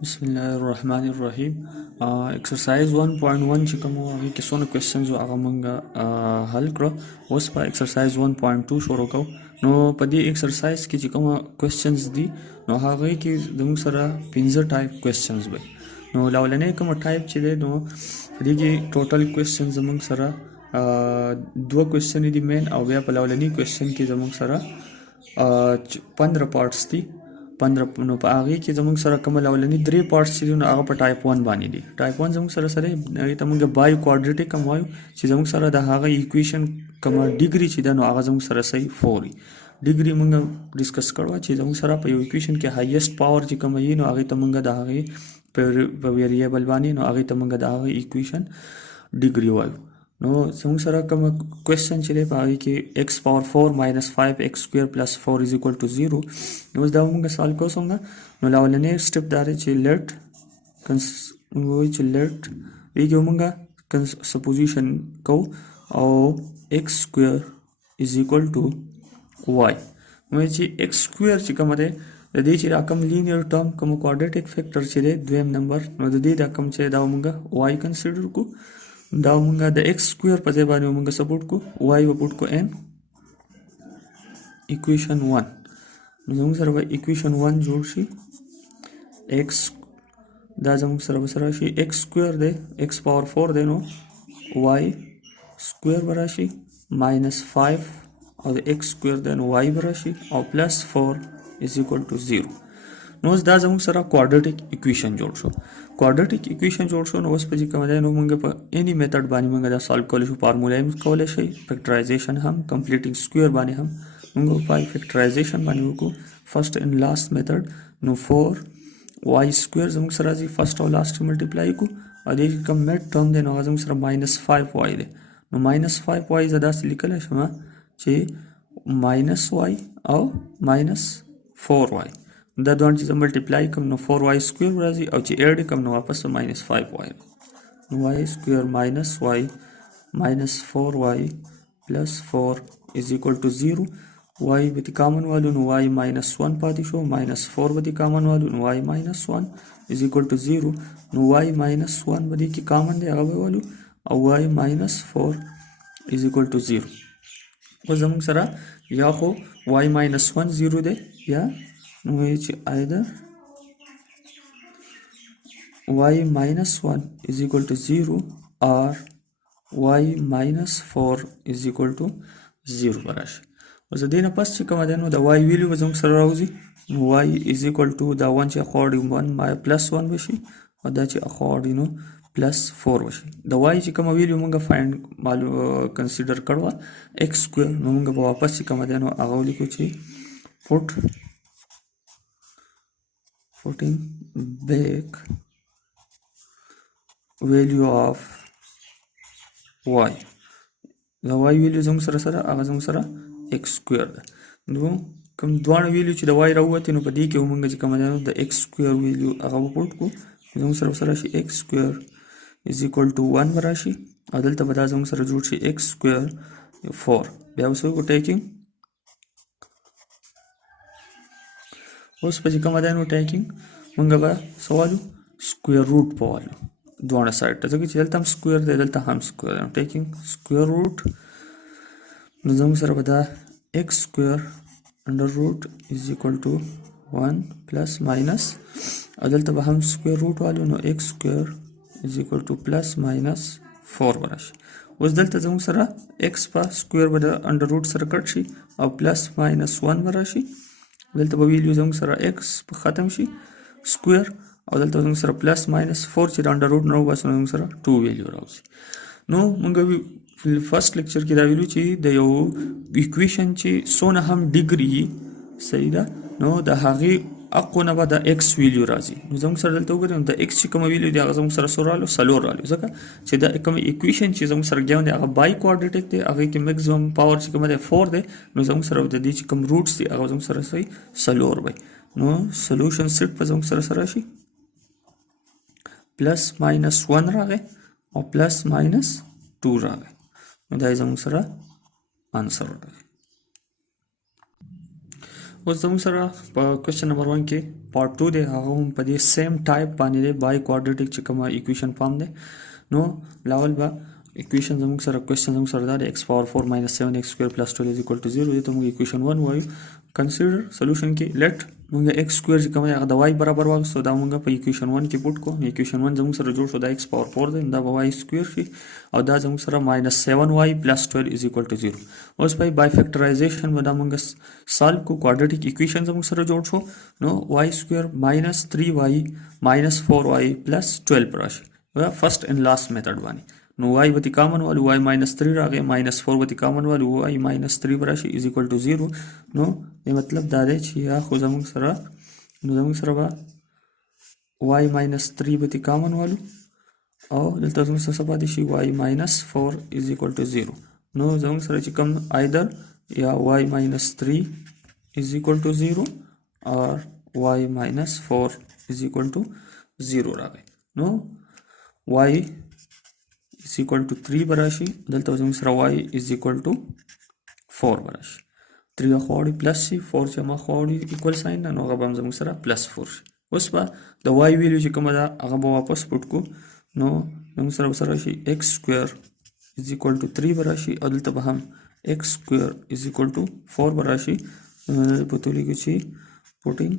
Bismillahirrahmanirrahim. Exercise 1.1 چې کوم هغه کې څونه کوېسچنز هغه مونږ حل کړو. اوس په exercise 1.2 شروع کوو. نو په دې exercise کې چې کوم کوېسچنز دي نو هغه کې زموږ سره 15 ټایپ کوېسچنز وي. نو لولنې کوم ټایپ چې دی نو په دې کې ټوټل کوېسچن زموږ سره دوه کوېسچن دي مین، او بیا په لولنې کوېسچن کې زموږ سره 15 پارټس دي. 15 نو په هغه کې زموږ سره کوم لولنی 3 پارټس دي نو هغه په ټایپ 1 باندې دي. ټایپ 1 زموږ سره هغه ته موږ بای کوادریټیک کوم وایو چې زموږ سره د هغه ایکویشن کوم ډیګري چې دا نو هغه زموږ سره صحیح 4 ډیګري موږ ډیسکس کړو چې زموږ سره په یو ایکویشن کې هایست پاور چې کوم یې نو هغه ته موږ د هغه په ویریبل باندې نو هغه ته موږ د هغه ایکویشن ډیګري وایو. نو زموږ سره کوم کوېسچن چې دی په هغې کې x پاور 4 ماینس 5x سکویر پلس 4 از ایکول ټو 0. اوس دا موږ سالو کوو څنګه؟ نو لومړنی سټپ دا دی چې لیټ دې کې موږ سپوزیشن کوو او x سکویر از ایکول ټو y. نو چې x سکویر چې کوم دی د دې چې رقم لینیر ټرم کوم کوادریټیک فیکټر چې دی دویم نمبر نو د دې رقم چې دا موږ y کنسیډر کو. دا موږ د x سکویر په ځای باندې موږ سپورټ کو y به پورټ کو n equation 1. نو زموږ سره به equation 1 جوړ شي. x دا زموږ سره به سره شي x سکویر دی x پاور 4 دی نو y سکویر به راشي ماینس 5 او د x سکویر دی نو y به راشي او پلس 4 is equal to 0. نو اوس دا زموږ سره کوادریټیک ایکویشن جوړ شو. کوادریټیک ایکویشن جوړ شو نو اوس په چې کوم دی نو موږ په اني میتھډ باندې موږ دا سالو کولی شو. فارمولا هم کولی شي، فیکټرایزیشن هم، کمپلیټینګ سکویر باندې هم موږ په فیکټرایزیشن باندې وکړو. فرست اینڈ لاست میتھډ نو 4y سکویر زموږ سره راځي فرست او لاست ملټیپلای کو او دې کوم میډ ټرم دی نو هغه زموږ سره ماینس 5y دی. نو ماینس 5y زه داسې لیکلی شم چې ماینس y او ماینس 4y دا دوه چې ملټیپلای کوم نو 4y سکویر راځي او چې ایډ کوم نو واپس ماینس 5y نو y سکویر ماینس y ماینس 4y پلس 4 از ایکول ټو 0. y به دې کامن والو نو y ماینس 1 پاتې شو، ماینس 4 به دې کامن والو نو y ماینس 1 از ایکول ټو 0. نو y ماینس 1 به دې کې کامن دی هغه به والو او y ماینس 4 از ایکول ټو 0. اوس زموږ سره یا خو y ماینس 1 0 دی یا نو چې either y minus 1 is equal to 0 or y minus 4 is equal to 0 براشي. اوس دې نه پس چې کوم دی نو د y ویلیو به زموږ سره راوځي نو y is equal to دا 1 چې اخواړي 1 پلس 1 بشي او دا چې اخواړي نو پلس 4 بشي. د y چې کوم ویلیو موږ فایند کنسیډر کړو x سکویر نو موږ به واپس چې کوم دی نو هغه ولیکو چې putting back value of y. the y value زموږ سره هغه زموږ سره x سکویر ده. نو کوم دوه ویلیو چې د y راووتې نو په دې کې موږ چې کوم دی نو د x سکویر ویلیو هغه وپورټ کو زموږ سره شي x سکویر از ایکول ټو 1 به راشي او دلته به دا زموږ سره جوړ شي x سکویر 4. بیا اوس وکړو ټیکینګ. اوس په چې کومه دی نو ټیکینګ موږ به سوالو سکویر روټ په والو دواړه سایډ ته ځکه چې دلته هم سکویر دی دلته هم سکویر دی. ټیکینګ سکویر روټ نو زموږ سره به دا ایکس سکویر انډر روټ از ایکول ټو 1 پلس ماینس او دلته به هم سکویر روټ والو نو ایکس سکویر از ایکول ټو پلس ماینس 4 به راشي. اوس دلته زموږ سره ایکس په سکویر به د انډر روټ سره کټ شي او پلس ماینس 1 به راشي. دلته به ویلیو زموږ سره x په ختم شي سکویر او دلته زموږ سره پلس ماینس 4 چې د انډر روټ نه وباسو نو زموږ سره 2 ویلیو راوځي. نو موږ فرست لیکچر کې دا ویلو چې د یو ایکویشن چې څونه هم ډیګري صحیح ده نو د هغې اقو نه به د x ویلیو راځي. نو زموږ سره دلته وګورئ نو د x چې کومه ویلیو دی هغه زموږ سره څو رالو 4 رالو ځکه چې د کوم ایکویشن چې زموږ سره ګیون دی هغه بای کوادریټیک دی هغې کې میکزیمم پاور چې کومه دی 4 دی نو زموږ سره د دې چې کوم روټس دي هغه زموږ سره صحیح 4 وي. نو سولوشن سیټ په زموږ سره شي پلس ماینس 1 راغی او پلس ماینس 2 راغی نو دا زموږ سره آنسر راغی. اوس زموږ سره په کوېسچن نمبر 1 کې پارت 2 دی، هغه هم په دې سیم ټایپ باندې دی، بای کوادریټک چې کومه ایکویشن فارم دی. نو لاول به ایکویشن زموږ سره کوېسچن زموږ سره دا دی x پاور 4 minus 7x square plus 12 is equal to 0. دې ته موږ ایکویشن 1 وایو. کنسیډر سولوشن کې لیټ موږ x سکویر چې کومه هغه د y برابر واغستو، دا موږ په ایکویشن 1 کې پوټ کو. ایکویشن 1 زموږ سره جوړ شو دا x پاور 4 دی، دا به y سکویر شي او دا زموږ سره minus 7y plus 12 is equal to 0. اوس په بای فیکټرایزیشن به دا موږ سالو کو. کوادریټک ایکویشن زموږ سره جوړ شو، نو y سکویر minus 3y minus 4y plus 12 راشي فرست اینڈ لاست میتھډ باندې. نو y به کامن والو y minus 3 راغی، minus 4 به کامن والو y minus 3 راشي is equal to 0. نو دې مطلب دا دی چې یا خو زموږ سره به y minus 3 به کامن والو او دلته زموږ سره څه پاتې شي y minus 4 is equal to 0. نو زموږ سره چې کوم either یا y minus 3 is equal to 0 or y minus 4 is equal to 0 راغی. نو y is equal to 3 براشي، دلته زموږ سره y is equal to 4 براشي. 3 خواړي پلس شي، 4 چې ما خواړي equal sign نه، نو هغه به زموږ سره پلس 4 شي. اوس به د y ویلیو چې کومه ده هغه به واپس پټ کو. نو زموږ سره به سره شي x square is equal to 3 براشي او دلته به هم x square is equal to 4 براشي. په تولی کې چې putting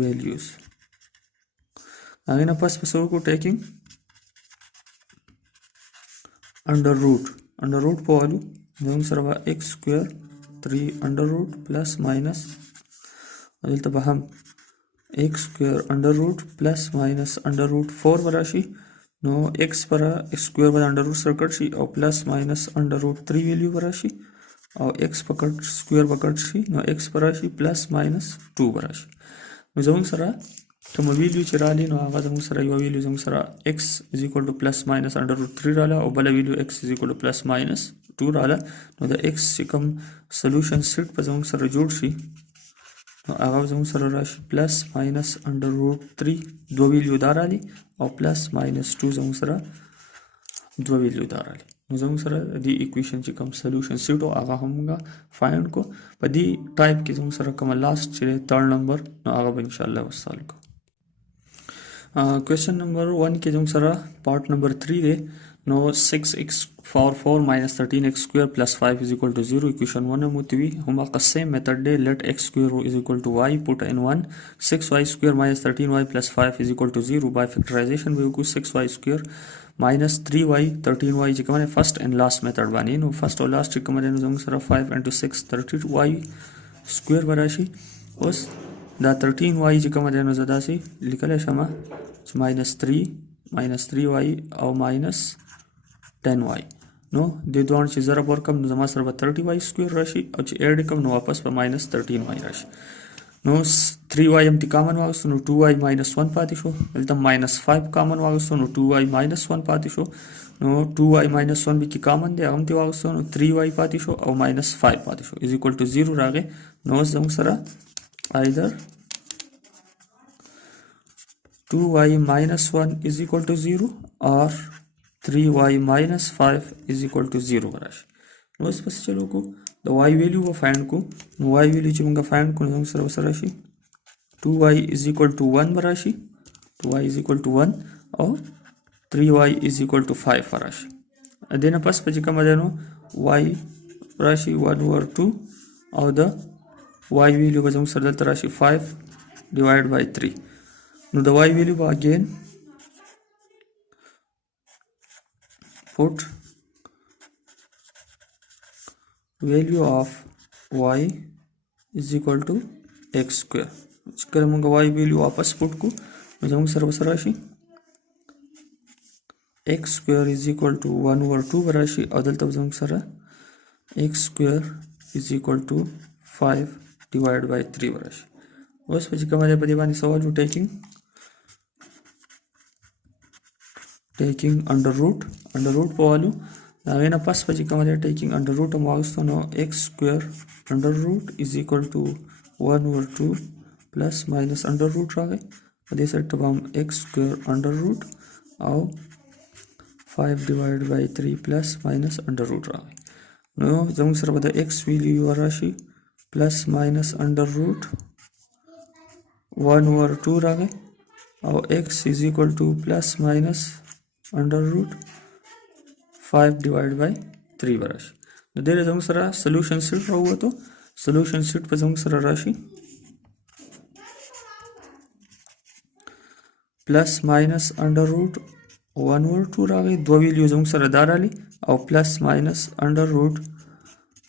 values هغه نه پس پس ورکو ټیکینګ انډر روټ په والو زموږ سره به x square 3 انډر روټ پلس ماینس دلته به هم x square انډر روټ پلس ماینس انډر روټ 4 براشي. نو x square به انډر روټ سره کټ شي او پلس ماینس انډر روټ 3 ویلیو براشي او x په کټ سکویر به کټ شي، نو x براشي پلس ماینس 2 براشي. نو زموږ سره کوم ویلیو چې رالی نو هغه زموږ سره یو ویلیو زموږ سره x is equal to plus minus under root 3 راله او بل ویلیو x is equal to plus minus 2 راله. نو د x چې کوم سولوشن سیټ په زموږ سره جوړ شي نو هغه زموږ سره راشي plus minus under root 3 دو ویلیو دا رالی او plus minus 2 زموږ سره دو ویلیو دا رالی. نو زموږ سره د ایکویشن چې کوم سولوشن سیټ او هغه هم فایند کو. په دې ټایپ کې زموږ سره کوم لاست چې 3rd نمبر نو هغه به ان شاء الله وسال کو. Question number 1 کې زموږ سره پارت نمبر 3 دی. نو 6x power 4 minus 13x square plus 5 is equal to 0. equation 1 موتوي هم قسم method دی. let x square is equal to y put in 1. 6y square minus 13y plus 5 is equal to 0. by factorization we go 6y square minus 3y 13y چې کومه first and last method باندې. نو first او last چې کومه نو زموږ سره 5 into 6 30y square براشي. اوس دا 13y چې کومه نو زدا سي لیکل شمه minus 3y او minus 10y. نو د دوه چې ضرب ورکم نو زما سره به 30y سکویر راشي او چې اډ کوم نو واپس به minus 13y راشي. نو 3y هم کامن واغستو نو 2y minus 1 پاتې شو. دلته minus 5 کامن واغستو نو 2y minus 1 پاتې شو. نو 2y minus 1 به کې کامن دی هم تی واغستو نو 3y پاتې شو او minus 5 پاتې شو is equal to 0 راغی. نو زموږ سره either 2y minus 1 is equal to 0 or 3y minus 5 is equal to 0 براشي. نو اوس پس چلو کو د y ویلیو به فایند کو. نو y ویلیو چې موږ فایند کو نو سره سره شي 2y is equal to 1 براشي، 2y is equal to 1 او 3y is equal to 5 براشي. دینه پس په چې کوم ده نو y براشي 1 over 2 او د y ویلیو به موږ سره دلته راشي 5 divided by 3. نو د y value به again put value of y is equal to x square. چې کله موږ y value واپس put کو نو زموږ سره به راشي x square is equal to 1 over 2 براشي او دلته زموږ سره x square is equal to 5 divided by 3 براشي. اوس په چې کومه ده په دې باندې سوال جو taking under root په والو هغه نه پس په چې کومه ده taking under root هم واغستو نو x square under root is equal to 1 over 2 plus minus under root راغی. په دې سره ته هم x square under root او 5 divided by 3 plus minus under root راغی. نو زموږ سره به د x ویلیو یو راشي پلس ماینس انډر روټ 1/2 راغی او x is equal to plus minus under root 5 divided by 3 براشي. نو دې زموږ سره سولوشن سیټ راووتو. سولوشن سیټ په زموږ سره راشي پلس ماینس انډر روټ 1/2 راغی، دوه ویلیو زموږ سره دا راغلی او پلس ماینس انډر روټ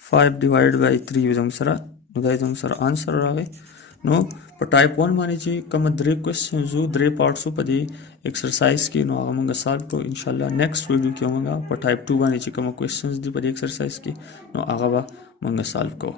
5 divided by 3 زموږ سره، نو دا زموږ سره آنسر راغی. نو په ټایپ 1 باندې چې کوم درې کوېسچنز وو، درې پارټس په دې ایکسرسایز کې، نو هغه موږ سالو کړو. ان شاء الله نیکسټ ویډیو کې موږ په ټایپ 2 باندې چې کوم کوېسچنز دي په دې ایکسرسایز کې، نو هغه به موږ سالو کوو.